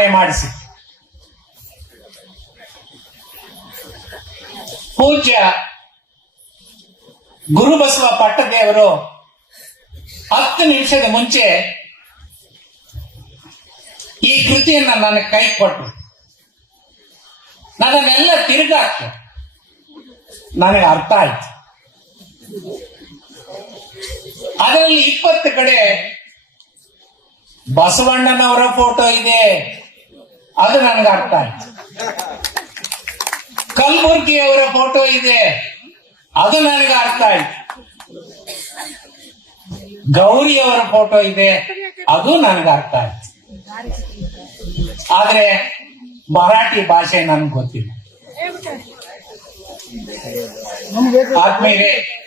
ಲೋಕಾರ್ಪಣೆ ಮಾಡಿಸಿ. ಪೂಜ್ಯ ಗುರುಬಸವ ಪಟ್ಟದೇವರು ಹತ್ತು ನಿಮಿಷದ ಮುಂಚೆ ಈ ಕೃತಿಯನ್ನು ನನ್ನ ಕೈ ಕೊಟ್ಟು ನನ್ನನ್ನೆಲ್ಲ ತಿರುಗಾಕ್ತು ನನಗೆ ಅರ್ಥ ಆಯ್ತು. ಅದರಲ್ಲಿ ಇಪ್ಪತ್ತು ಕಡೆ ಬಸವಣ್ಣನವರ ಫೋಟೋ ಇದೆ. ಅದು ನನಗೆ ಅರ್ಥ ಆಯ್ತು. ಕಲ್ಬುರ್ಗಿ ಅವರ ಫೋಟೋ ಇದೆ. ಅದು ನನಗೆ ಅರ್ಥ ಆಯ್ತು. ಗೌರಿ ಅವರ ಫೋಟೋ ಇದೆ. ಅದು ನನಗೆ ಅರ್ಥ ಆಯ್ತು. ಆದ್ರೆ ಮರಾಠಿ ಭಾಷೆ ನನ್ಗೆ ಗೊತ್ತಿಲ್ಲ. ಆದ್ಮೇಲೆ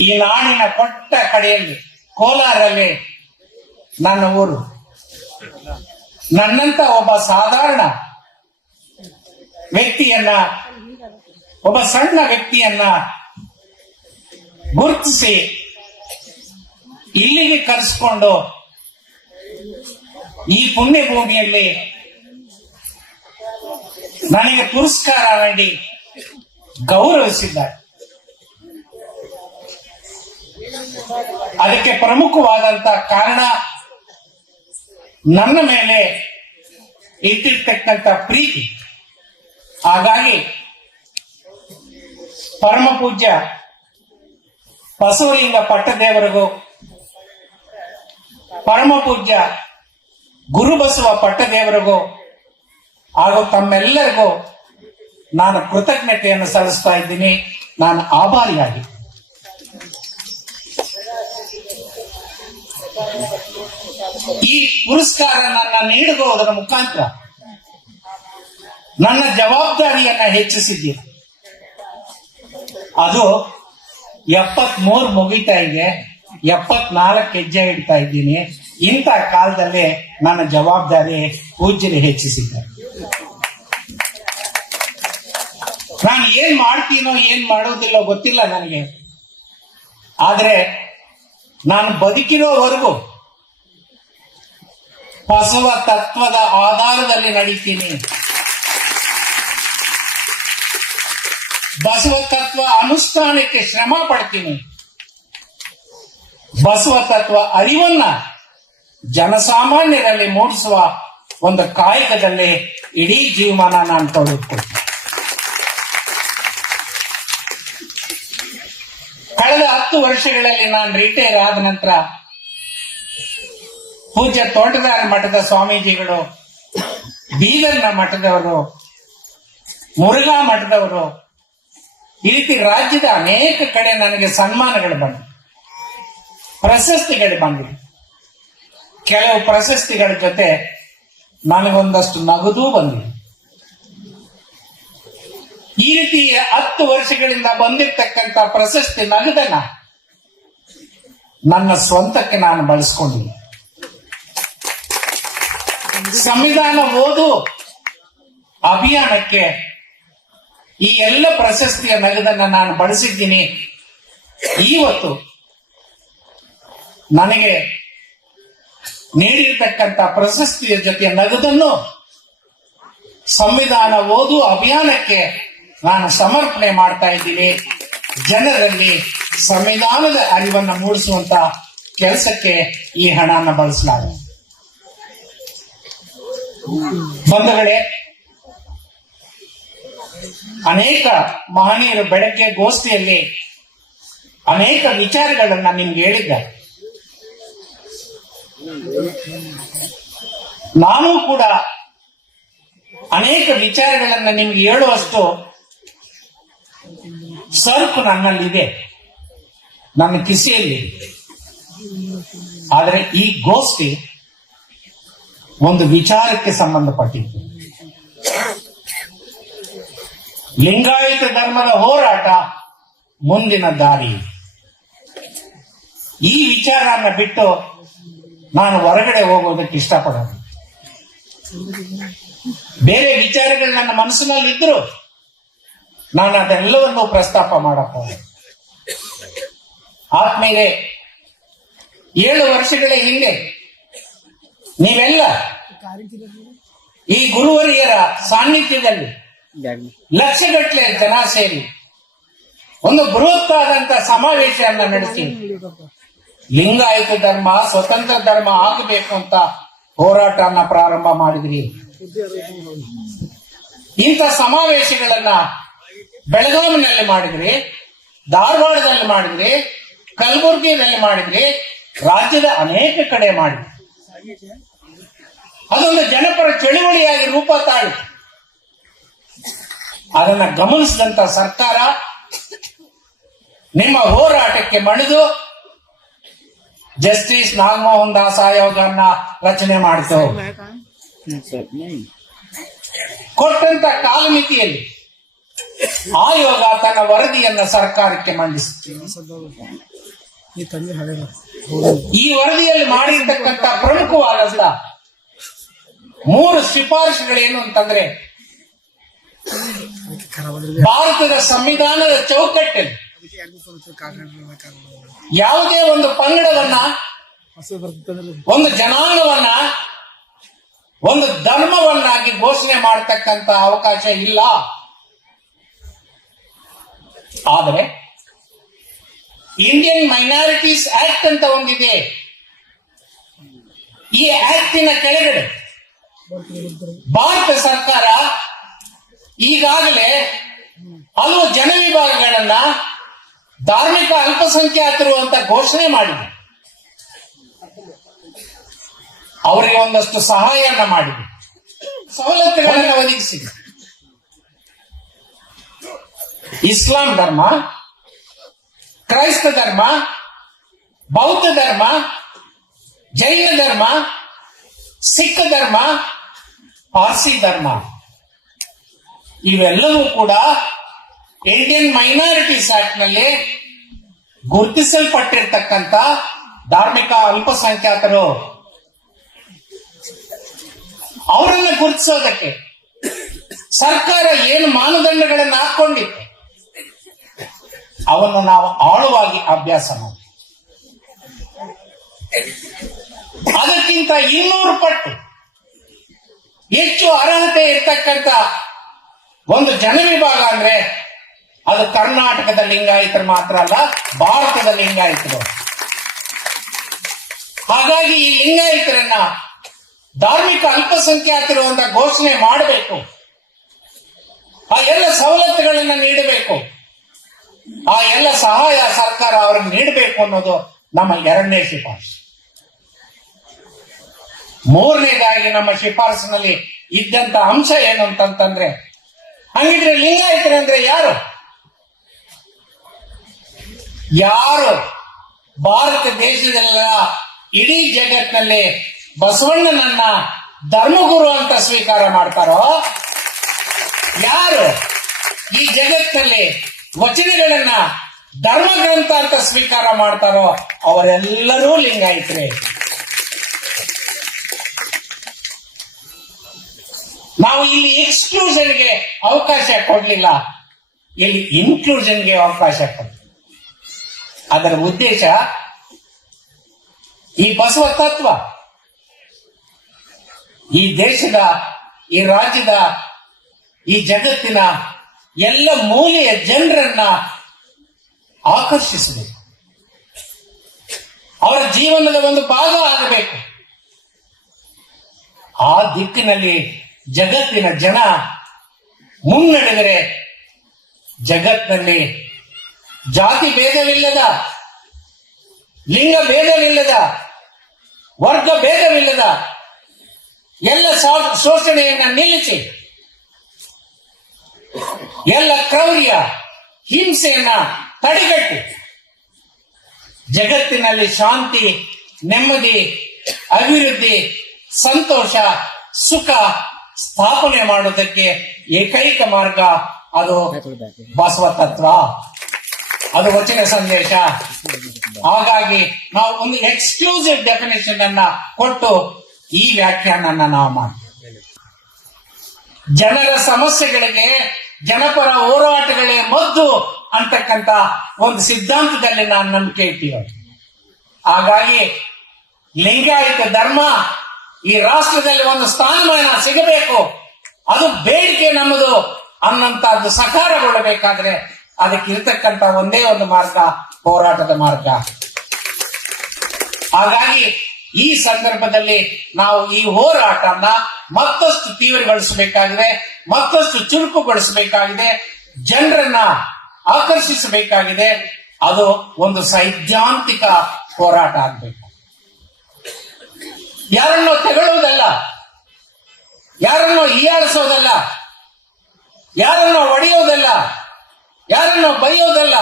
ಈ ನಾಡಿನ ಕೊಟ್ಟ ಕಡೆಯಲ್ಲಿ ಕೋಲಾರಲ್ಲಿ ನನ್ನ ಊರು. ನನ್ನಂತ ಒಬ್ಬ ಸಾಧಾರಣ ವ್ಯಕ್ತಿಯನ್ನ, ಒಬ್ಬ ಸಣ್ಣ ವ್ಯಕ್ತಿಯನ್ನ ಗುರುತಿಸಿ ಇಲ್ಲಿಗೆ ಕರೆಸ್ಕೊಂಡು ಈ ಪುಣ್ಯ ಭೂಮಿಯಲ್ಲಿ ನನಗೆ ಪುರಸ್ಕಾರ ನೀಡಿ ಗೌರವಿಸಿದ್ದಾರೆ. ಅದಕ್ಕೆ ಪ್ರಮುಖವಾದಂತ ಕಾರಣ ನನ್ನ ಮೇಲೆ ಇಟ್ಟಿರ್ತಕ್ಕಂಥ ಪ್ರೀತಿ. ಹಾಗಾಗಿ ಪರಮ ಪೂಜ್ಯ ಬಸವಲಿಂಗ ಪಟ್ಟದೇವರಿಗೂ, ಪರಮ ಪೂಜ್ಯ ಗುರುಬಸವ ಪಟ್ಟದೇವರಿಗೂ ಹಾಗೂ ತಮ್ಮೆಲ್ಲರಿಗೂ ನಾನು ಕೃತಜ್ಞತೆಯನ್ನು ಸಲ್ಲಿಸ್ತಾ ಇದ್ದೀನಿ. ನಾನು ಆಭಾರಿಯಾಗಿ ಈ ಪುರಸ್ಕಾರ ನನ್ನ ನೀಡುವುದರ ಮುಖಾಂತರ ನನ್ನ ಜವಾಬ್ದಾರಿಯನ್ನ ಹೆಚ್ಚಿಸಿದ್ದೀರಿ. ಅದು ಎಪ್ಪತ್ ಮೂರ್ ಮುಗಿತಾ ಇದೆ, ಎಪ್ಪತ್ನಾಲ್ಕು ಹೆಜ್ಜೆ ಇಡ್ತಾ ಇದ್ದೀನಿ. ಇಂಥ ಕಾಲದಲ್ಲಿ ನನ್ನ ಜವಾಬ್ದಾರಿ ಪೂಜ್ಯರು ಹೆಚ್ಚಿಸಿದ್ದಾರೆ. ನಾನು ಏನ್ ಮಾಡ್ತೀನೋ, ಏನ್ ಮಾಡೋದಿಲ್ಲೋ ಗೊತ್ತಿಲ್ಲ ನನಗೆ. ಆದ್ರೆ ನಾನು ಬದುಕಿರೋವರೆಗೂ ಬಸವ ತತ್ವದ ಆಧಾರದಲ್ಲಿ ನಡೀತೀನಿ. ಬಸವ ತತ್ವ ಅನುಷ್ಠಾನಕ್ಕೆ ಶ್ರಮ ಪಡ್ತೀನಿ. ಬಸವ ತತ್ವ ಅರಿವನ್ನ ಜನಸಾಮಾನ್ಯರಲ್ಲಿ ಮೂಡಿಸುವ ಒಂದು ಕಾಯಕದಲ್ಲಿ ಇಡೀ ಜೀವಮಾನ ನಾನು ತೊಡಗಿಕೊಳ್ತೀನಿ ಕಳೆದ ಹತ್ತು ವರ್ಷಗಳಲ್ಲಿ ನಾನು ರಿಟೈರ್ ಆದ ನಂತರ ಪೂಜ್ಯ ತೋಟದಾರ ಮಠದ ಸ್ವಾಮೀಜಿಗಳು ಬೀದರ್ನ ಮಠದವರು, ಮುರುಘಾ ಮಠದವರು, ಈ ರೀತಿ ರಾಜ್ಯದ ಅನೇಕ ಕಡೆ ನನಗೆ ಸನ್ಮಾನಗಳು ಬಂದಿವೆ. ಪ್ರಶಸ್ತಿಗಳು ಬಂದಿವೆ. ಕೆಲವು ಪ್ರಶಸ್ತಿಗಳ ಜೊತೆ ನನಗೊಂದಷ್ಟು ನಗದು ಬಂದಿದೆ. ಈ ರೀತಿ ಹತ್ತು ವರ್ಷಗಳಿಂದ ಬಂದಿರತಕ್ಕಂತ ಪ್ರಶಸ್ತಿ ನಗದನ್ನ ನನ್ನ ಸ್ವಂತಕ್ಕೆ ನಾನು ಬಳಸ್ಕೊಂಡಿಲ್ಲ. ಸಂವಿಧಾನ ಓದು ಅಭಿಯಾನಕ್ಕೆ ಈ ಎಲ್ಲ ಪ್ರಶಸ್ತಿಯ ನಗದನ್ನ ನಾನು ಬಳಸಿದ್ದೀನಿ. ಇವತ್ತು ನನಗೆ ನೀಡಿರ್ತಕ್ಕಂಥ ಪ್ರಶಸ್ತಿಯ ಜೊತೆ ನಗದನ್ನು ಸಂವಿಧಾನ ಓದು ಅಭಿಯಾನಕ್ಕೆ ನಾನು ಸಮರ್ಪಣೆ ಮಾಡ್ತಾ ಇದ್ದೀನಿ. ಜನರಲ್ಲಿ ಸಂವಿಧಾನದ ಅರಿವನ್ನು ಮೂಡಿಸುವಂತ ಕೆಲಸಕ್ಕೆ ಈ ಹಣನ ಬಳಸಲಾಗಿದೆ. ಬಂಧುಗಳೇ, ಅನೇಕ ಮಹನೀಯರು ಬೆಳಗ್ಗೆ ಗೋಷ್ಠಿಯಲ್ಲಿ ಅನೇಕ ವಿಚಾರಗಳನ್ನ ನಿಮ್ಗೆ ಹೇಳಿದ್ದಾರೆ ನಾನು ಕೂಡ ಅನೇಕ ವಿಚಾರಗಳನ್ನ ನಿಮ್ಗೆ ಹೇಳುವಷ್ಟು ಸ್ವಲ್ಪ ನನ್ನಲ್ಲಿದೆ. ನನ್ನ ಕಿಸೆಯಲ್ಲಿ. ಆದರೆ ಈ ಗೋಷ್ಠಿ ಒಂದು ವಿಚಾರಕ್ಕೆ ಸಂಬಂಧಪಟ್ಟಿತ್ತು. ಲಿಂಗಾಯತ ಧರ್ಮದ ಹೋರಾಟ ಮುಂದಿನ ದಾರಿ. ಈ ವಿಚಾರನ ಬಿಟ್ಟು ನಾನು ಹೊರಗಡೆ ಹೋಗೋದಕ್ಕೆ ಇಷ್ಟಪಡೋದು. ಬೇರೆ ವಿಚಾರಗಳು ನನ್ನ ಮನಸ್ಸಿನಲ್ಲಿ ಇದ್ರು ನಾನು ಅದೆಲ್ಲವನ್ನು ಪ್ರಸ್ತಾಪ ಮಾಡಕ್ ಆದ್ಮೇಲೆ ಏಳು ವರ್ಷಗಳ ಹಿಂದೆ ನೀವೆಲ್ಲ ಈ ಗುರುವರಿಯರ ಸಾನ್ನಿಧ್ಯದಲ್ಲಿ ಲಕ್ಷಗಟ್ಟಲೆ ಜನ ಸೇರಿ ಒಂದು ಬೃಹತ್ತಾದಂತ ಸಮಾವೇಶವನ್ನ ನಡೆಸಿ ಲಿಂಗಾಯತ ಧರ್ಮ, ಸ್ವತಂತ್ರ ಧರ್ಮ ಆಗಬೇಕು ಅಂತ ಹೋರಾಟವನ್ನ ಪ್ರಾರಂಭ ಮಾಡಿದ್ರಿ. ಇಂಥ ಸಮಾವೇಶಗಳನ್ನ ಬೆಳಗಾವಿನಲ್ಲಿ ಮಾಡಿದ್ರಿ, ಧಾರವಾಡದಲ್ಲಿ ಮಾಡಿದ್ರಿ ಕಲಬುರಗಿಯಲ್ಲಿ ಮಾಡಿದ್ರಿ ರಾಜ್ಯದ ಅನೇಕ ಕಡೆ ಮಾಡಿದ್ರಿ. ಅದೊಂದು ಜನಪರ ಚಳುವಳಿಯಾಗಿ ರೂಪ ತಾಳಿ ಅದನ್ನ ಗಮನಿಸಿದಂತ ಸರ್ಕಾರ ನಿಮ್ಮ ಹೋರಾಟಕ್ಕೆ ಮಣಿದು ಜಸ್ಟಿಸ್ ನಾಗಮೋಹನ್ ದಾಸ್ ಆಯೋಗನ್ನ ರಚನೆ ಮಾಡಿತು. ಕೊಟ್ಟಂತ ಕಾಲಮಿತಿಯಲ್ಲಿ ಆಯೋಗ ತನ್ನ ವರದಿಯನ್ನ ಸರ್ಕಾರಕ್ಕೆ ಮಂಡಿಸಿತು. ಈ ತಂದೆ ಹಳೆ ಈ ವರದಿಯಲ್ಲಿ ಮಾಡಿರ್ತಕ್ಕಂಥ ಪ್ರಮುಖವಾದಂತ ಮೂರು ಶಿಫಾರಸುಗಳೇನು ಅಂತಂದ್ರೆ ಭಾರತದ ಸಂವಿಧಾನದ ಚೌಕಟ್ಟಲ್ಲಿ ಯಾವುದೇ ಒಂದು ಪಂಗಡವನ್ನ ಒಂದು ಜನಾಂಗವನ್ನ ಒಂದು ಧರ್ಮವನ್ನಾಗಿ ಘೋಷಣೆ ಮಾಡತಕ್ಕಂತ ಅವಕಾಶ ಇಲ್ಲ. ಆದರೆ ಇಂಡಿಯನ್ ಮೈನಾರಿಟೀಸ್ ಆಕ್ಟ್ ಅಂತ ಒಂದಿದೆ. ಈ ಆಕ್ಟಿನ ಕೆಳಗಡೆ ಭಾರತ ಸರ್ಕಾರ ಈಗಾಗಲೇ ಹಲವು ಜನವಿಭಾಗಗಳನ್ನ ಧಾರ್ಮಿಕ ಅಲ್ಪಸಂಖ್ಯಾತರು ಅಂತ ಘೋಷಣೆ ಮಾಡಿದೆ. ಅವರಿಗೆ ಒಂದಷ್ಟು ಸಹಾಯವನ್ನ ಮಾಡಿದೆ. ಸವಲತ್ತುಗಳನ್ನು ಒದಗಿಸಿದೆ. ಇಸ್ಲಾಂ ಧರ್ಮ ಕ್ರೈಸ್ತ ಧರ್ಮ, ಬೌದ್ಧ ಧರ್ಮ, ಜೈನ ಧರ್ಮ, ಸಿಖ್ ಧರ್ಮ, ಪಾರ್ಸಿ ಧರ್ಮ. ಇವೆಲ್ಲವೂ ಕೂಡ ಇಂಡಿಯನ್ ಮೈನಾರಿಟೀಸ್ ಆಕ್ಟ್ನಲ್ಲಿ ಗುರುತಿಸಲ್ಪಟ್ಟಿರ್ತಕ್ಕಂಥ ಧಾರ್ಮಿಕ ಅಲ್ಪಸಂಖ್ಯಾತರು. ಅವರನ್ನು ಗುರುತಿಸೋದಕ್ಕೆ ಸರ್ಕಾರ ಏನು ಮಾನದಂಡಗಳನ್ನು ಹಾಕೊಂಡಿತ್ತು? ಅವನ್ನು ನಾವು ಆಳವಾಗಿ ಅಭ್ಯಾಸ ಮಾಡಿ ಅದಕ್ಕಿಂತ ಇನ್ನೂರು ಪಟ್ಟು ಹೆಚ್ಚು ಅರ್ಹತೆ ಇರ್ತಕ್ಕಂಥ ಒಂದು ಜನವಿಭಾಗ ಅಂದ್ರೆ ಅದು ಕರ್ನಾಟಕದ ಲಿಂಗಾಯಿತರು ಮಾತ್ರ ಅಲ್ಲ, ಭಾರತದ ಲಿಂಗಾಯಿತರು. ಹಾಗಾಗಿ ಈ ಲಿಂಗಾಯಿತರನ್ನ ಧಾರ್ಮಿಕ ಅಲ್ಪಸಂಖ್ಯಾತರು ಅಂತ ಘೋಷಣೆ ಮಾಡಬೇಕು. ಆ ಎಲ್ಲ ಸವಲತ್ತುಗಳನ್ನ ನೀಡಬೇಕು. ಆ ಎಲ್ಲ ಸಹಾಯ ಸರ್ಕಾರ ಅವ್ರಿಗೆ ನೀಡಬೇಕು ಅನ್ನೋದು ನಮ್ಮ ಎರಡನೇ ಶಿಫಾರಸು. ಮೂರನೇದಾಗಿ ನಮ್ಮ ಶಿಫಾರಸಿನಲ್ಲಿ ಇದ್ದಂತ ಅಂಶ ಏನು ಅಂತಂತಂದ್ರೆ, ಹಂಗಿದ್ರೆ ಲಿಂಗಾಯತರು ಅಂದ್ರೆ ಯಾರು? ಯಾರು? ಭಾರತ ದೇಶದಲ್ಲ ಇಡೀ ಜಗತ್ತಿನಲ್ಲಿ ಬಸವಣ್ಣನನ್ನ ಧರ್ಮಗುರು ಅಂತ ಸ್ವೀಕಾರ ಮಾಡ್ತಾರೋ? ಯಾರು? ಈ ಜಗತ್ತಿನಲ್ಲಿ ವಚನಗಳನ್ನ ಧರ್ಮ ಗ್ರಂಥ ಅಂತ ಸ್ವೀಕಾರ ಮಾಡ್ತಾರೋ ಅವರೆಲ್ಲರೂ ಲಿಂಗಾಯಿತ್ರಿ. ನಾವು ಇಲ್ಲಿ ಎಕ್ಸ್ಕ್ಲೂಷನ್ಗೆ ಅವಕಾಶ ಕೊಡ್ಲಿಲ್ಲ. ಇಲ್ಲಿ ಇನ್ಕ್ಲೂಷನ್ಗೆ ಅವಕಾಶ ಕೊಡ್ತೀವಿ ಅದರ ಉದ್ದೇಶ ಈ ಬಸವ ತತ್ವ. ಈ ದೇಶದ, ಈ ರಾಜ್ಯದ, ಈ ಜಗತ್ತಿನ ಎಲ್ಲ ಮೂಲೆಯ ಜನರನ್ನ ಆಕರ್ಷಿಸಬೇಕು. ಅವರ ಜೀವನದ ಒಂದು ಭಾಗ ಆಗಬೇಕು. ಆ ದಿಕ್ಕಿನಲ್ಲಿ ಜಗತ್ತಿನ ಜನ ಮುನ್ನಡೆದರೆ ಜಗತ್ತಿನಲ್ಲಿ ಜಾತಿ ಭೇದವಿಲ್ಲದ, ಲಿಂಗ ಭೇದವಿಲ್ಲದ, ವರ್ಗ ಭೇದವಿಲ್ಲದ ಎಲ್ಲ ಶೋಷಣೆಯನ್ನ ನಿಲ್ಲಿಸಿ ಎಲ್ಲ ಕ್ರೌರ್ಯ, ಹಿಂಸೆಯನ್ನ ತಡೆಗಟ್ಟಿ. ಜಗತ್ತಿನಲ್ಲಿ ಶಾಂತಿ, ನೆಮ್ಮದಿ, ಅಭಿವೃದ್ಧಿ, ಸಂತೋಷ, ಸುಖ ಸ್ಥಾಪನೆ ಮಾಡೋದಕ್ಕೆ ಏಕೈಕ ಮಾರ್ಗ ಅದು ಬಸವ ತತ್ವ. ಅದು ವಚನ ಸಂದೇಶ. ಹಾಗಾಗಿ ನಾವು ಒಂದು ಎಕ್ಸ್ಕ್ಲೂಸಿವ್ ಡೆಫಿನೇಷನ್ ಅನ್ನ ಕೊಟ್ಟು ಈ ವ್ಯಾಖ್ಯಾನನ್ನ ನಾವು ಮಾಡ್ತೇವೆ. ಜನರ ಸಮಸ್ಯೆಗಳಿಗೆ ಜನಪರ ಹೋರಾಟಗಳೇ ಮದ್ದು ಅಂತಕ್ಕಂತ ಒಂದು ಸಿದ್ಧಾಂತದಲ್ಲಿ ನಾನು ನಂಬಿಕೆ ಇಟ್ಟಿರೋದು. ಹಾಗಾಗಿ ಲಿಂಗಾಯತ ಧರ್ಮ ಈ ರಾಷ್ಟ್ರದಲ್ಲಿ ಒಂದು ಸ್ಥಾನಮಾನ ಸಿಗಬೇಕು. ಅದು ಬೇಡಿಕೆ ನಮ್ಮದು. ಅನ್ನಂತದ್ದು ಸಕಾರಗೊಳ್ಳಬೇಕಾದ್ರೆ ಅದಕ್ಕೆ ಇರತಕ್ಕಂತ ಒಂದೇ ಒಂದು ಮಾರ್ಗ ಹೋರಾಟದ ಮಾರ್ಗ. ಹಾಗಾಗಿ ಈ ಸಂದರ್ಭದಲ್ಲಿ ನಾವು ಈ ಹೋರಾಟನ ಮತ್ತಷ್ಟು ತೀವ್ರಗೊಳಿಸಬೇಕಾಗಿದೆ, ಮತ್ತಷ್ಟು ಚುರುಕುಗೊಳಿಸಬೇಕಾಗಿದೆ, ಜನರನ್ನ ಆಕರ್ಷಿಸಬೇಕಾಗಿದೆ. ಅದು ಒಂದು ಸೈದ್ಧಾಂತಿಕ ಹೋರಾಟ ಆಗ್ಬೇಕು. ಯಾರನ್ನೋ ತೆಗೊಳ್ಳುವುದಲ್ಲ ಯಾರನ್ನೋ ಹೀಯಾಳಿಸೋದಲ್ಲ, ಯಾರನ್ನೋ ಒಡೆಯೋದಲ್ಲ ಯಾರನ್ನೋ ಬೈಯೋದಲ್ಲ,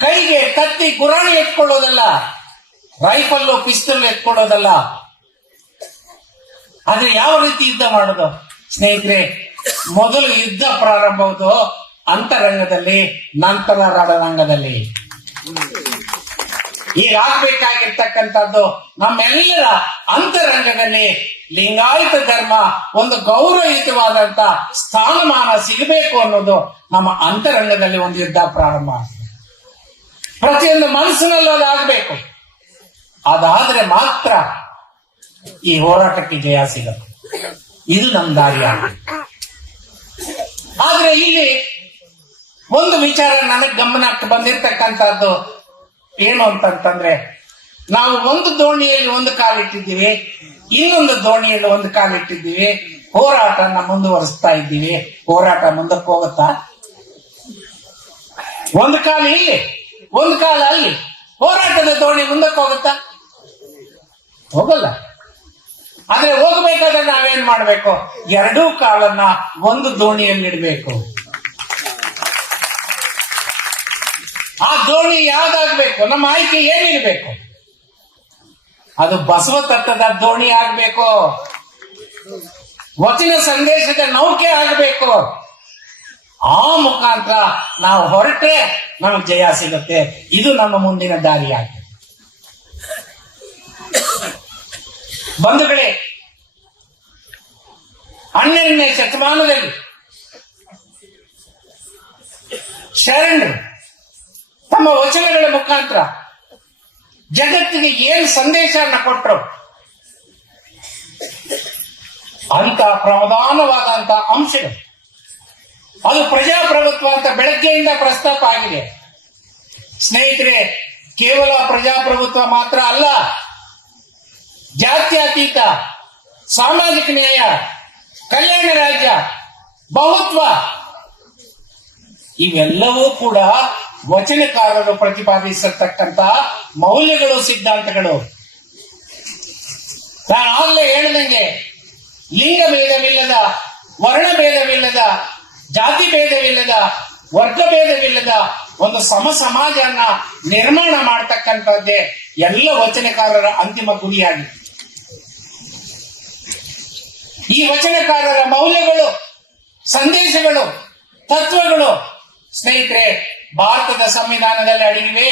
ಕೈಗೆ ಕತ್ತಿ ಗುರಾಣಿ ಎತ್ಕೊಳ್ಳೋದಲ್ಲ ರೈಫಲ್ಲು ಪಿಸ್ತಲ್ ಎತ್ಕೊಡೋದಲ್ಲ? ಆದ್ರೆ ಯಾವ ರೀತಿ ಯುದ್ಧ ಮಾಡೋದು? ಸ್ನೇಹಿತರೆ, ಮೊದಲು ಯುದ್ಧ ಪ್ರಾರಂಭವುದು ಅಂತರಂಗದಲ್ಲಿ, ನಂತರ ರಣರಂಗದಲ್ಲಿ ಈಗ ಆಗ್ಬೇಕಾಗಿರ್ತಕ್ಕಂಥದ್ದು ನಮ್ಮೆಲ್ಲರ ಅಂತರಂಗದಲ್ಲಿ ಲಿಂಗಾಯತ ಧರ್ಮ ಒಂದು ಗೌರವಯುತವಾದಂತ ಸ್ಥಾನಮಾನ ಸಿಗಬೇಕು ಅನ್ನೋದು ನಮ್ಮ ಅಂತರಂಗದಲ್ಲಿ ಒಂದು ಯುದ್ಧ ಪ್ರಾರಂಭ ಪ್ರತಿಯೊಂದು ಮನಸ್ಸಿನಲ್ಲೂ ಅದಾಗಬೇಕು ಅದಾದ್ರೆ ಮಾತ್ರ ಈ ಹೋರಾಟಕ್ಕೆ ಜಯ ಸಿಗುತ್ತೆ. ಇದು ನಮ್ಮ ದಾರಿ ಆದ್ರೆ ಇಲ್ಲಿ ಒಂದು ವಿಚಾರ ನನಗೆ ಗಮನಕ್ಕೆ ಬಂದಿರತಕ್ಕಂಥದ್ದು ಏನು ಅಂತಂತಂದ್ರೆ, ನಾವು ಒಂದು ದೋಣಿಯಲ್ಲಿ ಒಂದು ಕಾಲಿಟ್ಟಿದ್ದೀವಿ, ಇನ್ನೊಂದು ದೋಣಿಯಲ್ಲಿ ಒಂದು ಕಾಲಿಟ್ಟಿದ್ದೀವಿ ಹೋರಾಟನ ಮುಂದುವರಿಸ್ತಾ ಇದ್ದೀವಿ. ಹೋರಾಟ ಮುಂದಕ್ಕೆ ಹೋಗುತ್ತಾ? ಒಂದು ಕಾಲ ಇಲ್ಲಿ, ಒಂದು ಕಾಲ ಅಲ್ಲಿ. ಹೋರಾಟದ ದೋಣಿ ಮುಂದಕ್ಕೆ ಹೋಗುತ್ತಾ? ಹೋಗಲ್ಲ. ಆದ್ರೆ ಹೋಗ್ಬೇಕಾದ್ರೆ ನಾವೇನ್ ಮಾಡ್ಬೇಕು? ಎರಡೂ ಕಾಲನ್ನ ಒಂದು ದೋಣಿಯಲ್ಲಿ ಇಡಬೇಕು ಆ ದೋಣಿ ಯಾವ್ದಾಗ್ಬೇಕು? ನಮ್ಮ ಆಯ್ಕೆ ಏನಿರ್ಬೇಕು? ಅದು ಬಸವ ತತ್ವದ ದೋಣಿ ಆಗ್ಬೇಕು. ವಚನ ಸಂದೇಶದ ನೌಕೆ ಆಗ್ಬೇಕು. ಆ ಮುಖಾಂತರ ನಾವು ಹೊರಟ್ರೆ ನಮಗೆ ಜಯ ಸಿಗುತ್ತೆ. ಇದು ನಮ್ಮ ಮುಂದಿನ ದಾರಿಯಾಗಿದೆ ಬಂಧುಗಳೇ ಹನ್ನೆರಡನೇ ಶತಮಾನದಲ್ಲಿ ಶರಣರು ತಮ್ಮ ವಚನಗಳ ಮುಖಾಂತರ ಜಗತ್ತಿಗೆ ಏನು ಸಂದೇಶವನ್ನು ಕೊಟ್ಟರು? ಅಂತ ಪ್ರಧಾನವಾದಂತ ಅಂಶಗಳು. ಅದು ಪ್ರಜಾಪ್ರಭುತ್ವ ಅಂತ ಬೆಳಗ್ಗೆಯಿಂದ ಪ್ರಸ್ತಾಪ ಆಗಿದೆ. ಸ್ನೇಹಿತರೆ, ಕೇವಲ ಪ್ರಜಾಪ್ರಭುತ್ವ ಮಾತ್ರ ಅಲ್ಲ ಜಾತ್ಯತೀತ, ಸಾಮಾಜಿಕ ನ್ಯಾಯ, ಕಲ್ಯಾಣ ರಾಜ್ಯ, ಬಹುತ್ವ, ಇವೆಲ್ಲವೂ ಕೂಡ ವಚನಕಾರರು ಪ್ರತಿಪಾದಿಸತಕ್ಕಂತ ಮೌಲ್ಯಗಳು, ಸಿದ್ಧಾಂತಗಳು. ನಾನು ಆಗ್ಲೇ ಹೇಳಿದಂಗೆ, ಲಿಂಗ ಭೇದವಿಲ್ಲದ, ವರ್ಣ ಭೇದವಿಲ್ಲದ, ಜಾತಿ ಭೇದವಿಲ್ಲದ, ವರ್ಗ ಭೇದವಿಲ್ಲದ ಒಂದು ಸಮ ಸಮಾಜನ ನಿರ್ಮಾಣ ಮಾಡತಕ್ಕಂಥದ್ದೇ ಎಲ್ಲ ವಚನಕಾರರ ಅಂತಿಮ ಗುರಿಯಾಗಿದೆ. ಈ ವಚನಕಾರರ ಮೌಲ್ಯಗಳು, ಸಂದೇಶಗಳು, ತತ್ವಗಳು, ಸ್ನೇಹಿತರೆ, ಭಾರತದ ಸಂವಿಧಾನದಲ್ಲಿ ಅಡಗಿವೆ.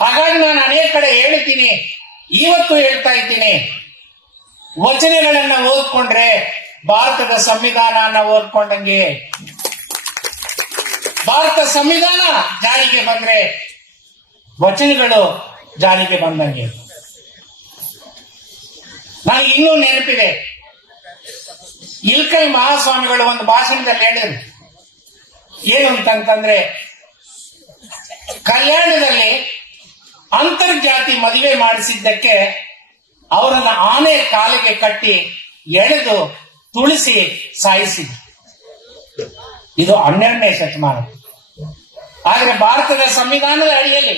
ಹಾಗಾಗಿ ನಾನು ಅನೇಕ ಕಡೆ ಹೇಳ್ತೀನಿ ಇವತ್ತು ಹೇಳ್ತಾ ಇದ್ದೀನಿ. ವಚನಗಳನ್ನ ಓದ್ಕೊಂಡ್ರೆ ಭಾರತದ ಸಂವಿಧಾನ ಓದ್ಕೊಂಡಂಗೆ. ಭಾರತ ಸಂವಿಧಾನ ಜಾರಿಗೆ ಬಂದ್ರೆ, ವಚನಗಳು ಜಾರಿಗೆ ಬಂದಂಗೆ. ನನಗೆ ಇನ್ನೂ ನೆನಪಿದೆ. ಇಲ್ಕೈ ಮಹಾಸ್ವಾಮಿಗಳು ಒಂದು ಭಾಷಣದಲ್ಲಿ ಹೇಳಿದ್ರು. ಏನು ಅಂತಂತಂದ್ರೆ ಕಲ್ಯಾಣದಲ್ಲಿ ಅಂತರ್ಜಾತಿ ಮದುವೆ ಮಾಡಿಸಿದ್ದಕ್ಕೆ ಅವರನ್ನ ಆನೆ ಕಾಲಿಗೆ ಕಟ್ಟಿ ಎಳೆದು ತುಳಸಿ ಸಾಯಿಸಿದ್ರು. ಇದು ಹನ್ನೆರಡನೇ ಶತಮಾನ. ಆದ್ರೆ ಭಾರತದ ಸಂವಿಧಾನದ ಅಡಿಯಲ್ಲಿ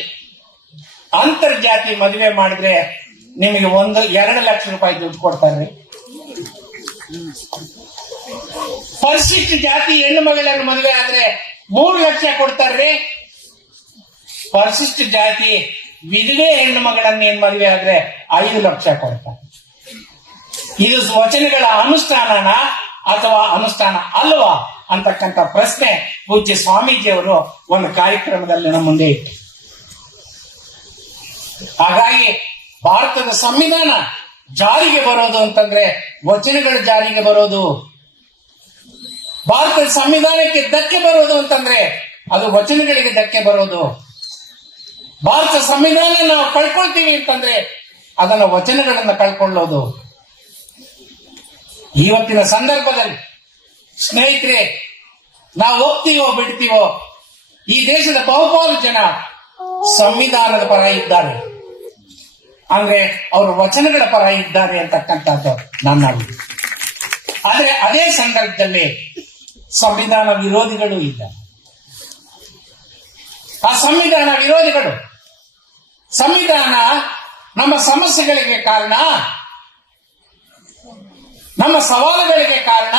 ಅಂತರ್ಜಾತಿ ಮದುವೆ ಮಾಡಿದ್ರೆ ನಿಮಗೆ ಒಂದು, ಎರಡು ಲಕ್ಷ ರೂಪಾಯಿ ದುಡ್ಡು ಕೊಡ್ತಾರೆ ಪರಿಶಿಷ್ಟ ಜಾತಿ ಹೆಣ್ಣು ಮಗಳನ್ನು ಮದುವೆ ಆದ್ರೆ ಮೂರು ಲಕ್ಷ ಕೊಡ್ತಾರ್ರಿ. ಪರಿಶಿಷ್ಟ ಜಾತಿ ವಿಧವೆ ಹೆಣ್ಣು ಮಗಳನ್ನ ಏನ್ ಮದುವೆ ಆದ್ರೆ ಐದು ಲಕ್ಷ ಕೊಡ್ತಾರೆ. ಇದು ವಚನಗಳ ಅನುಷ್ಠಾನನ ಅಥವಾ ಅನುಷ್ಠಾನ ಅಲ್ವಾ ಅಂತಕ್ಕಂಥ ಪ್ರಶ್ನೆ ಪೂಜ್ಯ ಸ್ವಾಮೀಜಿಯವರು ಒಂದು ಕಾರ್ಯಕ್ರಮದಲ್ಲಿ ನಮ್ಮ ಮುಂದೆ ಇಟ್ಟು ಹಾಗಾಗಿ ಭಾರತದ ಸಂವಿಧಾನ ಜಾರಿಗೆ ಬರೋದು ಅಂತಂದ್ರೆ ವಚನಗಳು ಜಾರಿಗೆ ಬರೋದು. ಭಾರತದ ಸಂವಿಧಾನಕ್ಕೆ ಧಕ್ಕೆ ಬರೋದು ಅಂತಂದ್ರೆ ಅದು ವಚನಗಳಿಗೆ ಧಕ್ಕೆ ಬರೋದು. ಭಾರತ ಸಂವಿಧಾನ ನಾವು ಕಳ್ಕೊಳ್ತೀವಿ ಅಂತಂದ್ರೆ ಅದನ್ನ ವಚನಗಳನ್ನ ಕಳ್ಕೊಳ್ಳೋದು. ಇವತ್ತಿನ ಸಂದರ್ಭದಲ್ಲಿ ಸ್ನೇಹಿತರೆ, ನಾವು ಹೋಗ್ತೀವೋ ಬಿಡ್ತೀವೋ, ಈ ದೇಶದ ಬಹುಪಾಲು ಜನ ಸಂವಿಧಾನದ ಪರ ಇದ್ದಾರೆ. ಅಂದ್ರೆ ಅವರು ವಚನಗಳ ಪರ ಇದ್ದಾರೆ ಅಂತಕ್ಕಂಥದ್ದು ನನ್ನ. ಆದ್ರೆ ಅದೇ ಸಂದರ್ಭದಲ್ಲಿ ಸಂವಿಧಾನ ವಿರೋಧಿಗಳು ಇದ್ದಾರೆ ಆ ಸಂವಿಧಾನ ವಿರೋಧಿಗಳು, ಸಂವಿಧಾನ ನಮ್ಮ ಸಮಸ್ಯೆಗಳಿಗೆ ಕಾರಣ, ನಮ್ಮ ಸವಾಲುಗಳಿಗೆ ಕಾರಣ.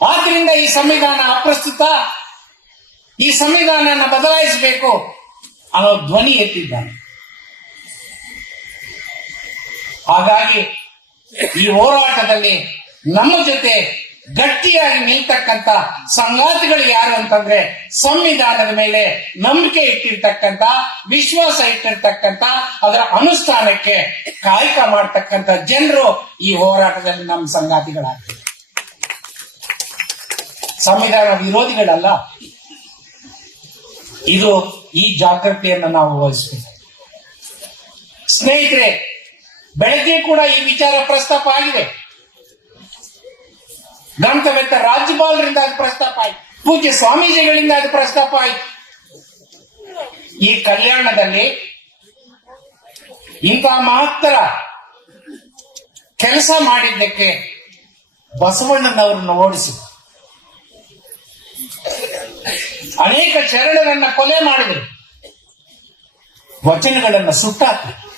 ಆದ್ರಿಂದ ಈ ಸಂವಿಧಾನ ಅಪ್ರಸ್ತುತ, ಈ ಸಂವಿಧಾನ ಬದಲಾಯಿಸಬೇಕು ಅನ್ನೋ ಧ್ವನಿ ಎತ್ತಿದ್ದಾನೆ. ಹಾಗಾಗಿ ಈ ಹೋರಾಟದಲ್ಲಿ ನಮ್ಮ ಜೊತೆ ಗಟ್ಟಿಯಾಗಿ ನಿಲ್ತಕ್ಕಂತ ಸಂಗಾತಿಗಳು ಯಾರು ಅಂತಂದ್ರೆ ಸಂವಿಧಾನದ ಮೇಲೆ ನಂಬಿಕೆ ಇಟ್ಟಿರ್ತಕ್ಕಂತ, ವಿಶ್ವಾಸ ಇಟ್ಟಿರ್ತಕ್ಕಂತ, ಅದರ ಅನುಷ್ಠಾನಕ್ಕೆ ಕಾಯಕ ಮಾಡ್ತಕ್ಕಂತ ಜನರು ಈ ಹೋರಾಟದಲ್ಲಿ ನಮ್ಮ ಸಂಗಾತಿಗಳಾಗ್ತಾರೆ. ಸಂವಿಧಾನ ವಿರೋಧಿಗಳಲ್ಲ. ಇದು ಈ ಜಾಗೃತಿಯನ್ನು ನಾವು ವಹಿಸಬೇಕು. ಸ್ನೇಹಿತರೆ ಬೆಳಗ್ಗೆ ಕೂಡ ಈ ವಿಚಾರ ಪ್ರಸ್ತಾಪ ಆಗಿದೆ. ಗ್ರಂಥವೆತ್ತ ರಾಜ್ಯಪಾಲರಿಂದ ಅದು ಪ್ರಸ್ತಾಪ ಆಯ್ತು. ಪೂಜ್ಯ ಸ್ವಾಮೀಜಿಗಳಿಂದ ಅದು ಪ್ರಸ್ತಾಪ ಆಯ್ತು. ಈ ಕಲ್ಯಾಣದಲ್ಲಿ ಇಂತಹ ಮಾತ್ರ ಕೆಲಸ ಮಾಡಿದ್ದಕ್ಕೆ ಬಸವಣ್ಣನವರನ್ನು ಓಡಿಸಿ. ಅನೇಕ ಶರಣರನ್ನ ಕೊಲೆ ಮಾಡಿದರು. ವಚನಗಳನ್ನ ಸುಟ್ಟಾಕಿ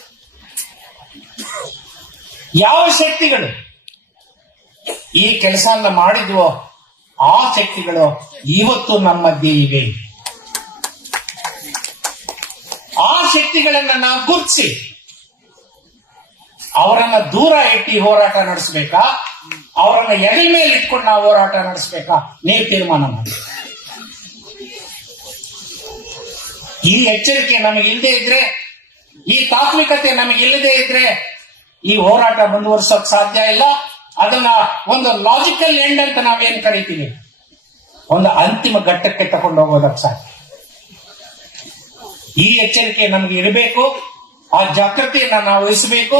ಯಾವ ಶಕ್ತಿಗಳು? ಈ ಕೆಲಸವನ್ನ ಮಾಡಿದ್ವೋ, ಆ ಶಕ್ತಿಗಳು ಇವತ್ತು ನಮ್ಮ ಇವೆ. ಆ ಶಕ್ತಿಗಳನ್ನ ನಾವು ಗುರುತಿಸಿ. ಅವರನ್ನ ದೂರ ಇಟ್ಟಿ ಹೋರಾಟ ನಡೆಸಬೇಕಾ? ಅವರನ್ನ ಎಲೆ ಮೇಲೆ ಇಟ್ಕೊಂಡು ನಾವು ಹೋರಾಟ ನಡೆಸಬೇಕಾ? ನೀವು ತೀರ್ಮಾನ ಮಾಡಿ. ಈ ಎಚ್ಚರಿಕೆ ನಮಗೆ ಇಲ್ಲದೆ ಇದ್ರೆ, ಈ ತಾತ್ವಿಕತೆ ನಮಗೆ ಇಲ್ಲದೆ ಇದ್ರೆ ಈ ಹೋರಾಟ ಮುಂದುವರಿಸೋಕ್ ಸಾಧ್ಯ ಇಲ್ಲ. ಅದನ್ನ ಒಂದು ಲಾಜಿಕಲ್ ಎಂಡ್ ಅಂತ ನಾವೇನ್ ಕರಿತೀವಿ? ಒಂದು ಅಂತಿಮ ಘಟ್ಟಕ್ಕೆ ತಗೊಂಡು ಹೋಗೋದಕ್ಕೆ ಸಾಧ್ಯ. ಈ ಎಚ್ಚರಿಕೆ ನಮ್ಗೆ ಇರಬೇಕು. ಆ ಜಾಗೃತಿಯನ್ನ ನಾವು ವಹಿಸಬೇಕು.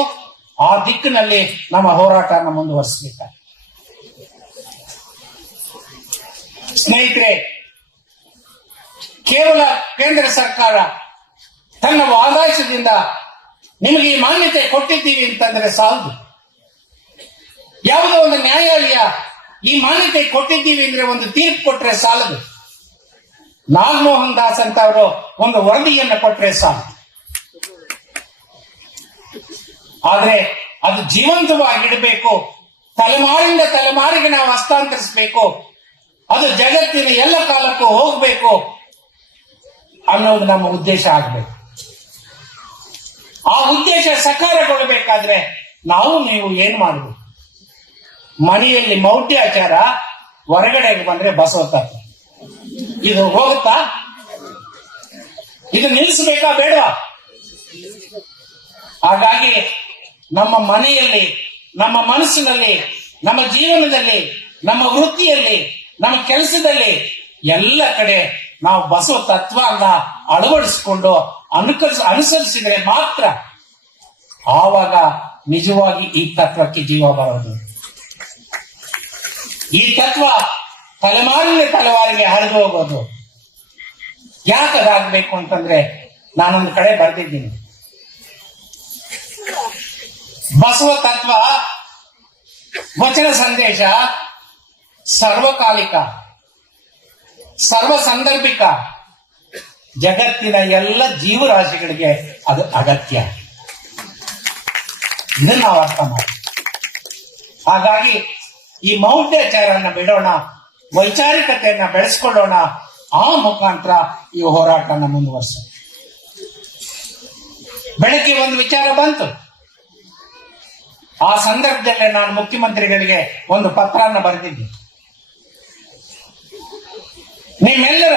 ಆ ದಿಕ್ಕಿನಲ್ಲಿ ನಮ್ಮ ಹೋರಾಟನ ಮುಂದುವರಿಸಬೇಕು ಸ್ನೇಹಿತರೆ, ಕೇವಲ ಕೇಂದ್ರ ಸರ್ಕಾರ ತನ್ನ ಆದಾಯದಿಂದ ನಿಮಗೆ ಈ ಮಾನ್ಯತೆ ಕೊಟ್ಟಿದ್ದೀವಿ ಅಂತಂದ್ರೆ ಸಾಲದು. ಯಾವುದೋ ಒಂದು ನ್ಯಾಯಾಲಯ ಈ ಮಾನ್ಯತೆ ಕೊಟ್ಟಿದ್ದೀವಿ ಅಂದ್ರೆ ಒಂದು ತೀರ್ಪು ಕೊಟ್ರೆ ಸಾಲದು. ನಾಗಮೋಹನ್ ದಾಸ್ ಅಂತ ಅವರು ಒಂದು ವರದಿಯನ್ನು ಕೊಟ್ರೆ ಸಾಲದು. ಆದ್ರೆ ಅದು ಜೀವಂತವಾಗಿಡಬೇಕು ತಲೆಮಾರಿಂದ ತಲೆಮಾರಿಗೆ ನಾವು ಹಸ್ತಾಂತರಿಸಬೇಕು, ಅದು ಜಗತ್ತಿನ ಎಲ್ಲ ಕಾಲಕ್ಕೂ ಹೋಗಬೇಕು ಅನ್ನೋದು ನಮ್ಮ ಉದ್ದೇಶ ಆಗ್ಬೇಕು. ಆ ಉದ್ದೇಶ ಸಕಾರಗೊಳ್ಳಬೇಕಾದ್ರೆ ನಾವು ನೀವು ಏನ್ ಮಾಡಬೇಕು? ಮನೆಯಲ್ಲಿ ಮೌಢ್ಯಾಚಾರ, ಹೊರಗಡೆಗೆ ಬಂದ್ರೆ ಬಸವ ತತ್ವ ಇದು ಹೋಗುತ್ತಾ? ಇದು ನಿಲ್ಲಿಸಬೇಕಾ ಬೇಡವಾ? ಹಾಗಾಗಿ ನಮ್ಮ ಮನೆಯಲ್ಲಿ, ನಮ್ಮ ಮನಸ್ಸಿನಲ್ಲಿ, ನಮ್ಮ ಜೀವನದಲ್ಲಿ, ನಮ್ಮ ವೃತ್ತಿಯಲ್ಲಿ, ನಮ್ಮ ಕೆಲಸದಲ್ಲಿ ಎಲ್ಲ ಕಡೆ ನಾವು ಬಸವ ತತ್ವ ಅಂತ ಅಳವಡಿಸಿಕೊಂಡು ಅನುಕರಿಸ ಅನುಸರಿಸಿದರೆ ಮಾತ್ರ ಆವಾಗ ನಿಜವಾಗಿ ಈ ತತ್ವಕ್ಕೆ ಜೀವ ಬರೋದು. ಈ ತತ್ವ ತಲೆಮಾರಿನ ತಲೆಮಾರಿಗೆ ಹರಿದು ಹೋಗೋದು. ಯಾಕೆ ಅದಾಗಬೇಕು ಅಂತಂದ್ರೆ ನಾನೊಂದು ಕಡೆ ಬರೆದಿದ್ದೀನಿ. ಬಸವ ತತ್ವ, ವಚನ ಸಂದೇಶ, ಸರ್ವಕಾಲಿಕ ಸರ್ವ ಸಂದರ್ಭಿಕ ಜಗತ್ತಿನ ಎಲ್ಲ ಜೀವರಾಶಿಗಳಿಗೆ ಅದು ಅಗತ್ಯ. ಇದನ್ನ ನಾವು ಅರ್ಥ ಮಾಡಿ ಹಾಗಾಗಿ ಈ ಮೌಢ್ಯಾಚಾರನ್ನ ಬಿಡೋಣ, ವೈಚಾರಿಕತೆಯನ್ನ ಬೆಳೆಸ್ಕೊಳ್ಳೋಣ, ಆ ಮುಖಾಂತರ ಈ ಹೋರಾಟನ ಮುಂದುವರ್ಸ ಬೆಳಗ್ಗೆ ಒಂದು ವಿಚಾರ ಬಂತು. ಆ ಸಂದರ್ಭದಲ್ಲೇ ನಾನು ಮುಖ್ಯಮಂತ್ರಿಗಳಿಗೆ ಒಂದು ಪತ್ರನ ಬರೆದಿದ್ದೆ. ನಿಮ್ಮೆಲ್ಲರ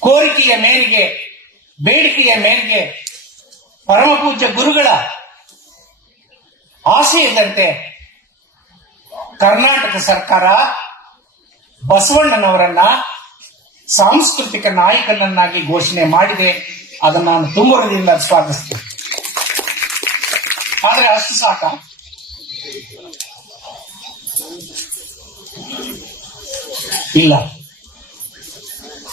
ಕೋರಿಕೆಯ ಮೇರೆಗೆ ಬೇಡಿಕೆಯ ಮೇರೆಗೆ ಪರಮಪೂಜ್ಯ ಗುರುಗಳ ಆಶಯದಂತೆ ಕರ್ನಾಟಕ ಸರ್ಕಾರ ಬಸವಣ್ಣನವರನ್ನ ಸಾಂಸ್ಕೃತಿಕ ನಾಯಕನನ್ನಾಗಿ ಘೋಷಣೆ ಮಾಡಿದೆ. ಅದನ್ನು ನಾನು ತುಂಬರದಿಂದ ಸ್ವಾಗತಿಸ್ತೇನೆ. ಆದರೆ ಅಷ್ಟು ಸಾಕ. ಇಲ್ಲ.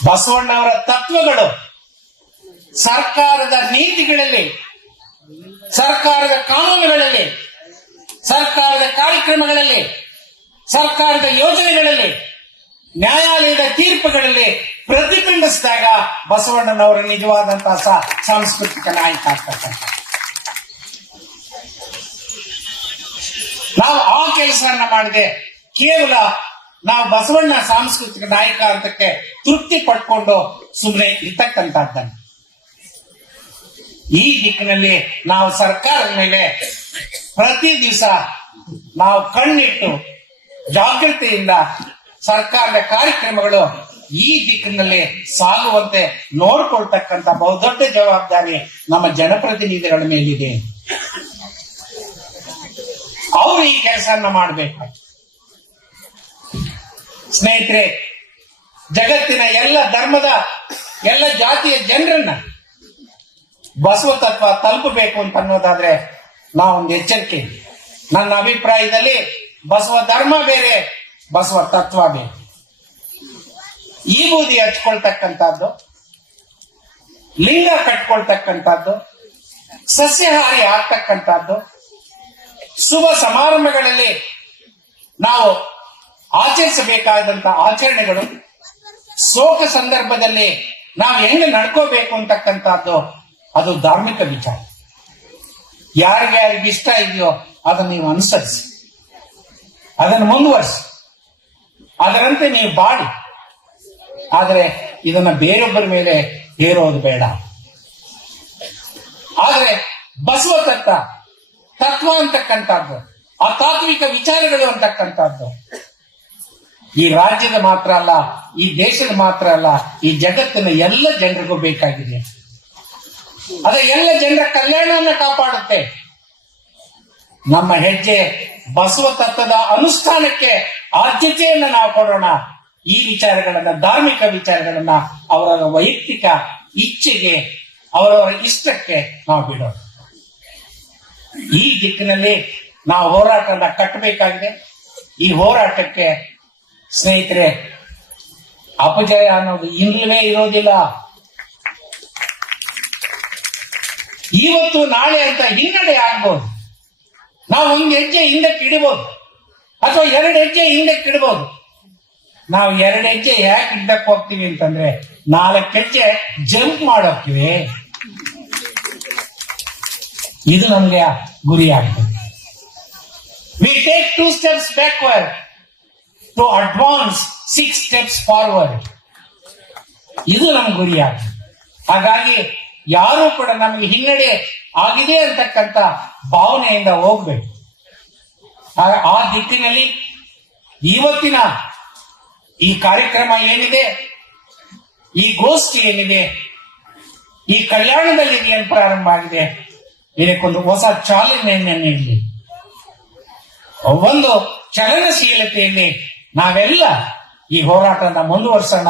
ಬಸವಣ್ಣವರ ತತ್ವಗಳು ಸರ್ಕಾರದ ನೀತಿಗಳಲ್ಲಿ, ಸರ್ಕಾರದ ಕಾನೂನುಗಳಲ್ಲಿ, ಸರ್ಕಾರದ ಕಾರ್ಯಕ್ರಮಗಳಲ್ಲಿ, ಸರ್ಕಾರದ ಯೋಜನೆಗಳಲ್ಲಿ, ನ್ಯಾಯಾಲಯದ ತೀರ್ಪುಗಳಲ್ಲಿ ಪ್ರತಿಬಿಂಬಿಸಿದಾಗ ಬಸವಣ್ಣನವರ ನಿಜವಾದಂತಹ ಸಾಂಸ್ಕೃತಿಕ ನಾಯಕ ಆಗ್ತಕ್ಕಂಥ ನಾವು ಆ ಕೆಲಸವನ್ನ ಮಾಡಿದೆ ಕೇವಲ ನಾವು ಬಸವಣ್ಣ ಸಾಂಸ್ಕೃತಿಕ ನಾಯಕ ಅಂತಕ್ಕೆ ತೃಪ್ತಿ ಪಡ್ಕೊಂಡು ಸುಮ್ಮನೆ ಇರ್ತಕ್ಕಂಥದ್ದನ್ನು. ಈ ದಿಕ್ಕಿನಲ್ಲಿ ನಾವು ಸರ್ಕಾರದ ಮೇಲೆ ಪ್ರತಿ ದಿವಸ ನಾವು ಕಣ್ಣಿಟ್ಟು ಜಾಗೃತಿಯಿಂದ ಸರ್ಕಾರದ ಕಾರ್ಯಕ್ರಮಗಳು ಈ ದಿಕ್ಕಿನಲ್ಲಿ ಸಾಗುವಂತೆ ನೋಡ್ಕೊಳ್ತಕ್ಕಂಥ ಬಹುದೊಡ್ಡ ಜವಾಬ್ದಾರಿ ನಮ್ಮ ಜನಪ್ರತಿನಿಧಿಗಳ ಮೇಲಿದೆ. ಅವರು ಈ ಕೆಲಸನ ಮಾಡಬೇಕು. ಸ್ನೇಹಿತರೆ, ಜಗತ್ತಿನ ಎಲ್ಲ ಧರ್ಮದ ಎಲ್ಲ ಜಾತಿಯ ಜನರನ್ನ ಬಸವ ತತ್ವ ತಲುಪಬೇಕು ಅಂತ ಅನ್ನೋದಾದ್ರೆ ನಾವೊಂದು ಎಚ್ಚರಿಕೆ. ನನ್ನ ಅಭಿಪ್ರಾಯದಲ್ಲಿ ಬಸವ ಧರ್ಮ ಬೇರೆ, ಬಸವ ತತ್ವ ಬೇರೆ. ಈ ಬೂದಿ ಹಚ್ಕೊಳ್ತಕ್ಕಂಥದ್ದು, ಲಿಂಗ ಕಟ್ಕೊಳ್ತಕ್ಕಂಥದ್ದು, ಸಸ್ಯಹಾರಿ ಆಗ್ತಕ್ಕಂಥದ್ದು, ಶುಭ ಸಮಾರಂಭಗಳಲ್ಲಿ ನಾವು ಆಚರಿಸಬೇಕಾದಂತ ಆಚರಣೆಗಳು ಶೋಕ ಸಂದರ್ಭದಲ್ಲಿ ನಾವು ಹೆಂಗೆ ನಡ್ಕೋಬೇಕು ಅಂತಕ್ಕಂಥದ್ದು, ಅದು ಧಾರ್ಮಿಕ ವಿಚಾರ. ಯಾರಿಗೆ ಯಾರಿಗೆ ಇಷ್ಟ ಇದೆಯೋ ಅದನ್ನು ನೀವು ಅನುಸರಿಸಿ. ಅದನ್ನು ಮುಂದುವರಿಸಿ. ಅದರಂತೆ ನೀವು ಬಾಡಿ ಆದರೆ ಇದನ್ನ ಬೇರೊಬ್ಬರ ಮೇಲೆ ಹೇರೋದು ಬೇಡ. ಆದರೆ ಬಸವ ತತ್ವ ತತ್ವ ಅಂತಕ್ಕಂಥದ್ದು ಆ ತಾತ್ವಿಕ ವಿಚಾರಗಳು ಅಂತಕ್ಕಂಥದ್ದು ಈ ರಾಜ್ಯದ ಮಾತ್ರ ಅಲ್ಲ, ಈ ದೇಶದ ಮಾತ್ರ ಅಲ್ಲ, ಈ ಜಗತ್ತಿನ ಎಲ್ಲ ಜನರಿಗೂ ಬೇಕಾಗಿದೆ. ಅದ ಎಲ್ಲ ಜನರ ಕಲ್ಯಾಣವನ್ನ ಕಾಪಾಡುತ್ತೆ. ನಮ್ಮ ಹೆಜ್ಜೆ ಬಸವ ತತ್ವದ ಅನುಷ್ಠಾನಕ್ಕೆ ಆದ್ಯತೆಯನ್ನು ನಾವು ಕೊಡೋಣ. ಈ ವಿಚಾರಗಳನ್ನ, ಧಾರ್ಮಿಕ ವಿಚಾರಗಳನ್ನ ಅವರ ವೈಯಕ್ತಿಕ ಇಚ್ಛೆಗೆ, ಅವರವರ ಇಷ್ಟಕ್ಕೆ ನಾವು ಬಿಡೋಣ. ಈ ದಿಕ್ಕಿನಲ್ಲಿ ನಾವು ಹೋರಾಟನ ಕಟ್ಟಬೇಕಾಗಿದೆ. ಈ ಹೋರಾಟಕ್ಕೆ ಸ್ನೇಹಿತರೆ, ಅಪಜಯ ಅನ್ನೋದು ಇಲ್ಲವೇ ಇರೋದಿಲ್ಲ. ಇವತ್ತು ನಾಳೆ ಅಂತ ಹಿನ್ನಡೆ ಆಗ್ಬೋದು. ನಾವು ಒಂದು ಹೆಜ್ಜೆ ಹಿಂದಕ್ಕೆ ಇಡಬಹುದು ಅಥವಾ ಎರಡು ಹೆಜ್ಜೆ ಹಿಂದಕ್ಕೆ ಇಡಬಹುದು ನಾವು ಎರಡು ಹೆಜ್ಜೆ ಯಾಕೆ ಹಿಂದಕ್ಕೆ ಹೋಗ್ತೀವಿ ಅಂತಂದ್ರೆ, ನಾಲ್ಕು ಹೆಜ್ಜೆ ಜಂಪ್ ಮಾಡೋಗ್ತೀವಿ ಇದು ನಮ್ಗೆ ಗುರಿ ಆಗ್ತದೆ. We take two steps backward to advance six steps forward ಇದು ನಮ್ ಗುರಿಯಾಗಿದೆ ಹಾಗಾಗಿ ಯಾರು ಕೂಡ ನಮಗೆ ಹಿನ್ನಡೆ ಆಗಿದೆ ಅಂತಕ್ಕಂಥ ಭಾವನೆಯಿಂದ ಹೋಗ್ಬೇಕು. ಆ ದಿಕ್ಕಿನಲ್ಲಿ ಇವತ್ತಿನ ಈ ಕಾರ್ಯಕ್ರಮ ಏನಿದೆ, ಈ ಗೋಷ್ಠಿ ಏನಿದೆ, ಈ ಕಲ್ಯಾಣದಲ್ಲಿ ಏನು ಪ್ರಾರಂಭ ಆಗಿದೆ, ಇದಕ್ಕೊಂದು ಹೊಸ ಚಾಲನೆಯನ್ನು ನೀಡಲಿ ಒಂದು ಚಲನಶೀಲತೆಯಲ್ಲಿ ನಾವೆಲ್ಲ ಈ ಹೋರಾಟನ ಮುಂದುವರ್ಸೋಣ.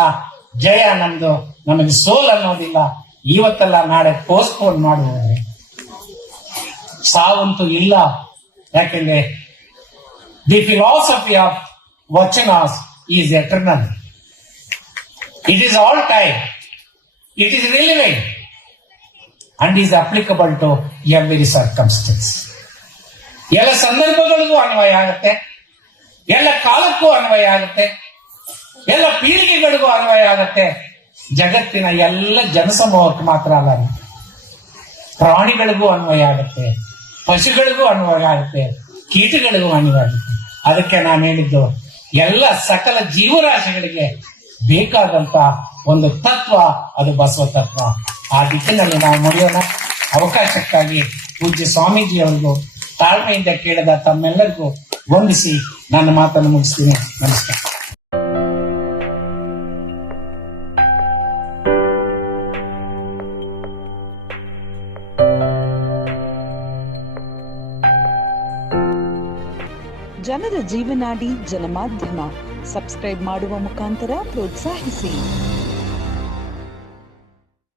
ಜಯ ನಮ್ದು, ನಮಗೆ ಸೋಲ್ ಅನ್ನೋದಿಲ್ಲ. ಇವತ್ತಲ್ಲ ನಾಳೆ ಪೋಸ್ಟ್ಪೋನ್ ಮಾಡುವುದ್ರೆ ಸಾವಂತೂ ಇಲ್ಲ. ಯಾಕೆಂದ್ರೆ the philosophy of vachanas is eternal it is all time it is relevant and is applicable to every circumstance ಎಲ್ಲ ಸಂದರ್ಭಗಳಿಗೂ ಅನ್ವಯ ಆಗುತ್ತೆ. ಎಲ್ಲ ಕಾಲಕ್ಕೂ ಅನ್ವಯ ಆಗುತ್ತೆ. ಎಲ್ಲ ಪೀಳಿಗೆಗಳಿಗೂ ಅನ್ವಯ ಆಗುತ್ತೆ. ಜಗತ್ತಿನ ಎಲ್ಲ ಜನಸಮೂಹಕ್ಕೆ ಮಾತ್ರ ಅಲ್ಲ ಪ್ರಾಣಿಗಳಿಗೂ ಅನ್ವಯ ಆಗುತ್ತೆ. ಪಶುಗಳಿಗೂ ಅನ್ವಯ ಆಗುತ್ತೆ. ಕೀಟಗಳಿಗೂ ಅನ್ವಯ ಆಗುತ್ತೆ. ಅದಕ್ಕೆ ನಾನು ಹೇಳಿದ್ದು, ಎಲ್ಲ ಸಕಲ ಜೀವರಾಶಿಗಳಿಗೆ ಬೇಕಾದಂತ ಒಂದು ತತ್ವ ಅದು ಬಸವ ತತ್ವ. ಆ ದಿಕ್ಕಿನಲ್ಲಿ ನಾವು ಮುಡಿಯೋಣ ಅವಕಾಶಕ್ಕಾಗಿ ಪೂಜ್ಯ ಸ್ವಾಮೀಜಿಯವರಿಗೂ ತಾಳ್ಮೆಯಿಂದ ಕೇಳಿದ ತಮ್ಮೆಲ್ಲರಿಗೂ ವಂದಿಸಿ ನನ್ನ ಮಾತನ್ನು ಮುಗಿಸ್ತೀನಿ ನಮಸ್ಕಾರ ಜನರ ಜೀವನಾಡಿ ಜನಮಾಧ್ಯಮ. ಸಬ್ಸ್ಕ್ರೈಬ್ ಮಾಡುವ ಮುಖಾಂತರ ಪ್ರೋತ್ಸಾಹಿಸಿ.